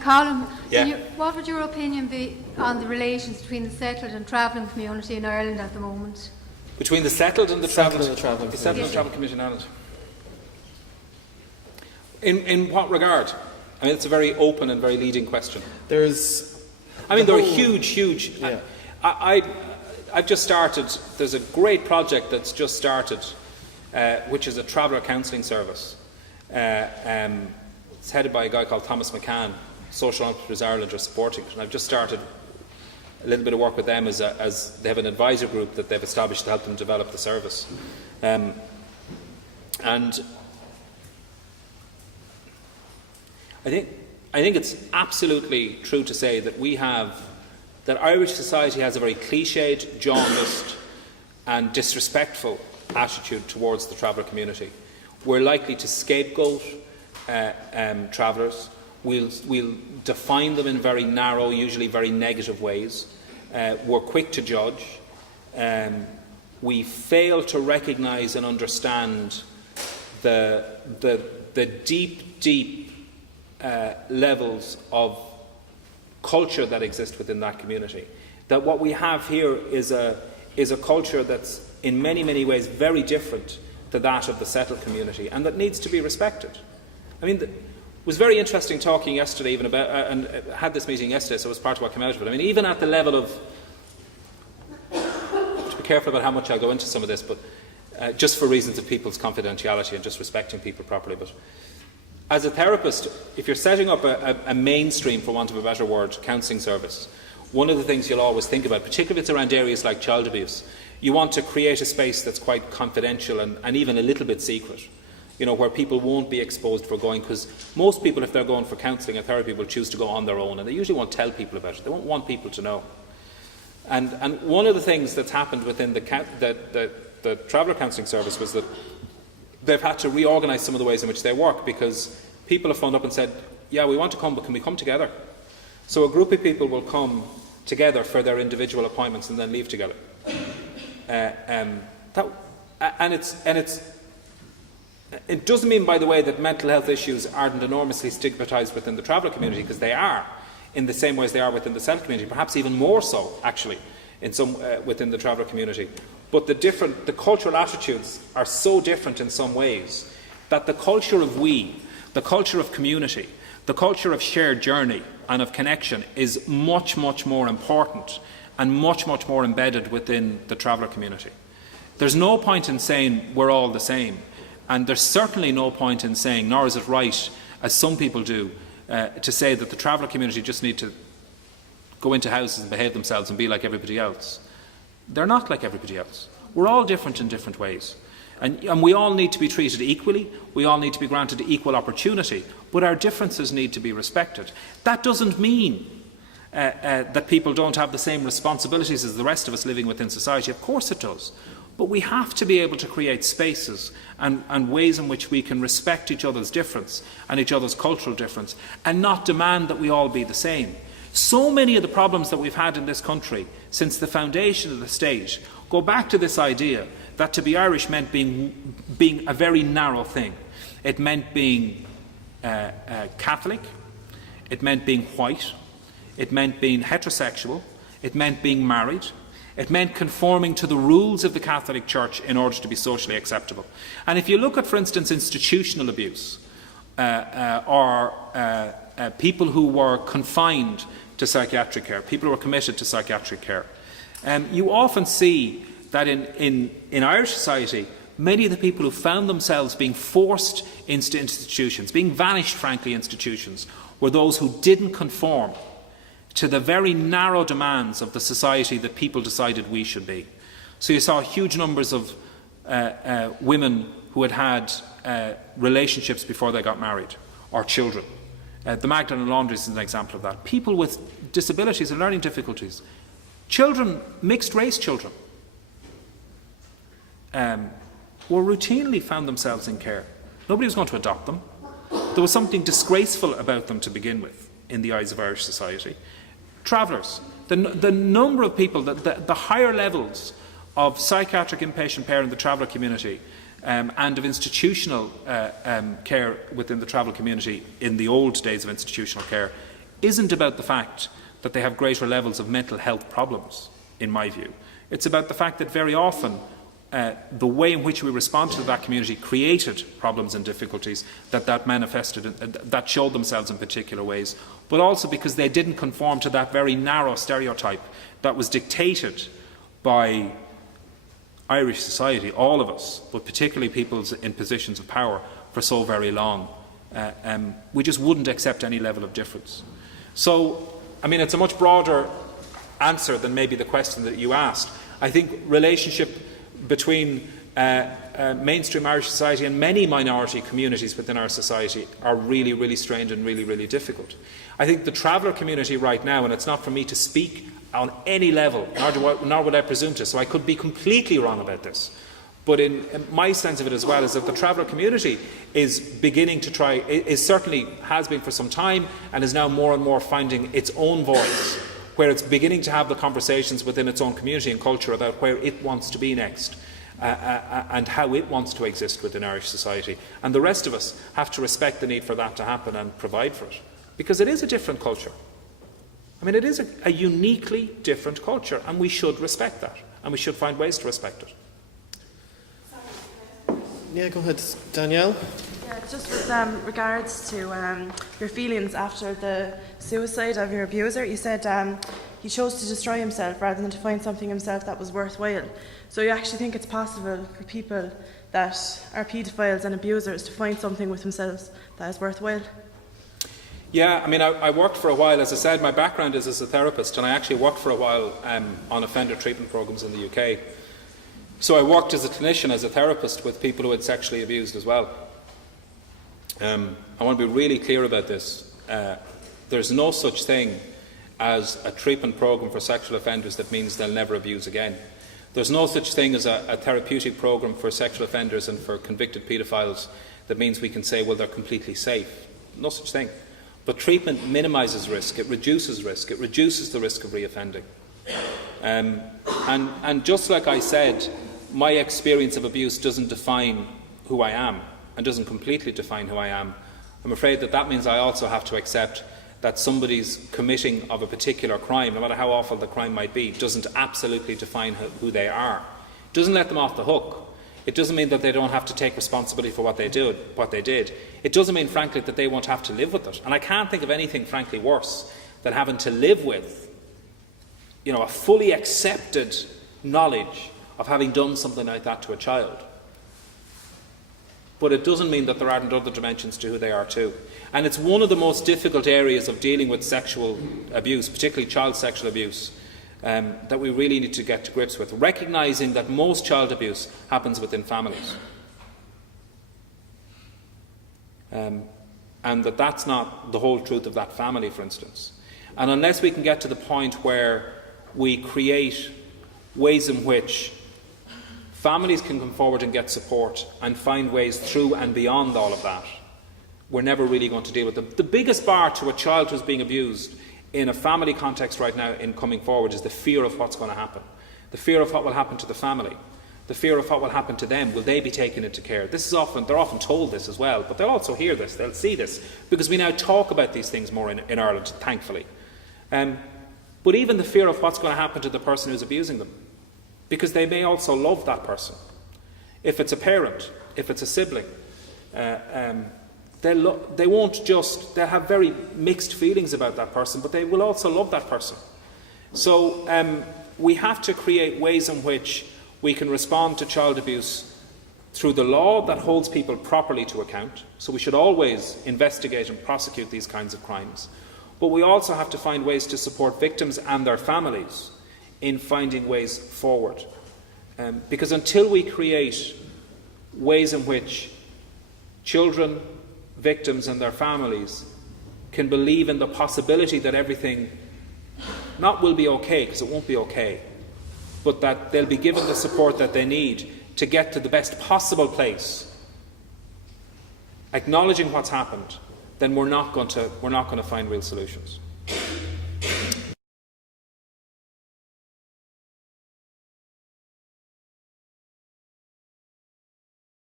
Colin, Yeah. what would your opinion be on the relations between the settled and travelling community in Ireland at the moment? Between the settled and the travelled travelling community in Ireland? In what regard? I mean, it's a very open and very leading question. There are huge. Yeah. I've just started. There's a great project that's just started, which is a traveller counselling service. It's headed by a guy called Thomas McCann. Social Entrepreneurs Ireland are supporting it, and I've just started a little bit of work with them as they have an advisor group that they've established to help them develop the service. And I think it's absolutely true to say that that Irish society has a very cliched, jaundiced and disrespectful attitude towards the traveller community. We're likely to scapegoat travellers. We'll define them in very narrow, usually very negative ways. We're quick to judge. We fail to recognise and understand the deep levels of culture that exist within that community. That what we have here is a culture that's in many ways very different to that of the settled community, and that needs to be respected. I mean, it was very interesting talking yesterday, even about, and had this meeting yesterday, so it was part of what came out of it. I mean, even at the level of, to be careful about how much I go into some of this, but just for reasons of people's confidentiality and just respecting people properly. But as a therapist, if you're setting up a mainstream, for want of a better word, counselling service, one of the things you'll always think about, particularly if it's around areas like child abuse, you want to create a space that's quite confidential and even a little bit secret, where people won't be exposed for going, because most people, if they're going for counselling and therapy, will choose to go on their own, and they usually won't tell people about it. They won't want people to know. And one of the things that's happened within the traveller counselling service was that they've had to reorganise some of the ways in which they work, because people have phoned up and said, yeah, we want to come, but can we come together? So a group of people will come together for their individual appointments and then leave together. It doesn't mean, by the way, that mental health issues aren't enormously stigmatised within the traveller community, because they are, in the same way as they are within the settled community, perhaps even more so, actually, in some within the traveller community. But the cultural attitudes are so different in some ways that the culture of the culture of community, the culture of shared journey and of connection is much more important and much more embedded within the traveller community. There's no point in saying we're all the same, and there's certainly no point in saying, nor is it right, as some people do, to say that the traveller community just need to go into houses and behave themselves and be like everybody else. They're not like everybody else. We're all different in different ways. And we all need to be treated equally. We all need to be granted equal opportunity. But our differences need to be respected. That doesn't mean that people don't have the same responsibilities as the rest of us living within society. Of course it does. But we have to be able to create spaces and ways in which we can respect each other's difference and each other's cultural difference, and not demand that we all be the same. So many of the problems that we've had in this country since the foundation of the state go back to this idea that to be Irish meant being a very narrow thing. It meant being Catholic, it meant being white, it meant being heterosexual, it meant being married, it meant conforming to the rules of the Catholic Church in order to be socially acceptable. And if you look at, for instance, institutional abuse, or people who were confined to psychiatric care, people who were committed to psychiatric care, you often see that in Irish society, many of the people who found themselves being forced into institutions, being vanished, frankly, institutions, were those who didn't conform to the very narrow demands of the society that people decided we should be. So you saw huge numbers of women who had relationships before they got married, or children. The Magdalen Laundries is an example of that. People with disabilities and learning difficulties. Children, mixed race children, were routinely found themselves in care. Nobody was going to adopt them. There was something disgraceful about them to begin with in the eyes of Irish society. Travellers, the number of people, the higher levels of psychiatric inpatient care in the traveller community and of institutional care within the travel community in the old days of institutional care isn't about the fact that they have greater levels of mental health problems, in my view. It's about the fact that very often the way in which we responded to that community created problems and difficulties that manifested, that showed themselves in particular ways, but also because they didn't conform to that very narrow stereotype that was dictated by Irish society, all of us, but particularly people in positions of power for so very long. We just wouldn't accept any level of difference. So, I mean, it's a much broader answer than maybe the question that you asked. I think relationship between mainstream Irish society and many minority communities within our society are really, really strained and really, really difficult. I think the traveller community right now, and it's not for me to speak on any level, nor would I presume to, so I could be completely wrong about this, but in my sense of it as well is that the traveller community is beginning to try, is certainly has been for some time, and is now more and more finding its own voice, where it's beginning to have the conversations within its own community and culture about where it wants to be next and how it wants to exist within Irish society. And the rest of us have to respect the need for that to happen and provide for it. Because it is a different culture. I mean, it is a uniquely different culture, and we should respect that, and we should find ways to respect it. Yeah, go ahead, Danielle. Yeah, just with regards to your feelings after the suicide of your abuser, you said he chose to destroy himself rather than to find something himself that was worthwhile. So you actually think it's possible for people that are paedophiles and abusers to find something with themselves that is worthwhile? Yeah, I mean, I worked for a while, as I said, my background is as a therapist, and I actually worked for a while on offender treatment programmes in the UK. So I worked as a clinician, as a therapist, with people who had sexually abused as well. I want to be really clear about this. There's no such thing as a treatment programme for sexual offenders that means they'll never abuse again. There's no such thing as a therapeutic programme for sexual offenders and for convicted paedophiles that means we can say, well, they're completely safe. No such thing. But treatment minimises risk, it reduces the risk of reoffending. And just like I said, my experience of abuse doesn't define who I am and doesn't completely define who I am. I'm afraid that means I also have to accept that somebody's committing of a particular crime, no matter how awful the crime might be, doesn't absolutely define who they are. It doesn't let them off the hook. It doesn't mean that they don't have to take responsibility for what they did. It doesn't mean, frankly, that they won't have to live with it. And I can't think of anything, frankly, worse than having to live with, a fully accepted knowledge of having done something like that to a child. But it doesn't mean that there aren't other dimensions to who they are too. And it's one of the most difficult areas of dealing with sexual abuse, particularly child sexual abuse, that we really need to get to grips with, recognising that most child abuse happens within families. And that's not the whole truth of that family, for instance. And unless we can get to the point where we create ways in which families can come forward and get support and find ways through and beyond all of that, we're never really going to deal with it. The biggest bar to a child who's being abused in a family context right now in coming forward is the fear of what's going to happen. The fear of what will happen to the family. The fear of what will happen to them. Will they be taken into care? They're often told this as well, but they'll also hear this, they'll see this, because we now talk about these things more in Ireland, thankfully. But even the fear of what's going to happen to the person who's abusing them, because they may also love that person. If it's a parent, if it's a sibling, they'll have very mixed feelings about that person, but they will also love that person. So we have to create ways in which we can respond to child abuse through the law that holds people properly to account. So we should always investigate and prosecute these kinds of crimes. But we also have to find ways to support victims and their families in finding ways forward. Because until we create ways in which children, victims and their families can believe in the possibility that everything not will be okay, because it won't be okay, but that they'll be given the support that they need to get to the best possible place, acknowledging what's happened, then we're not going to find real solutions.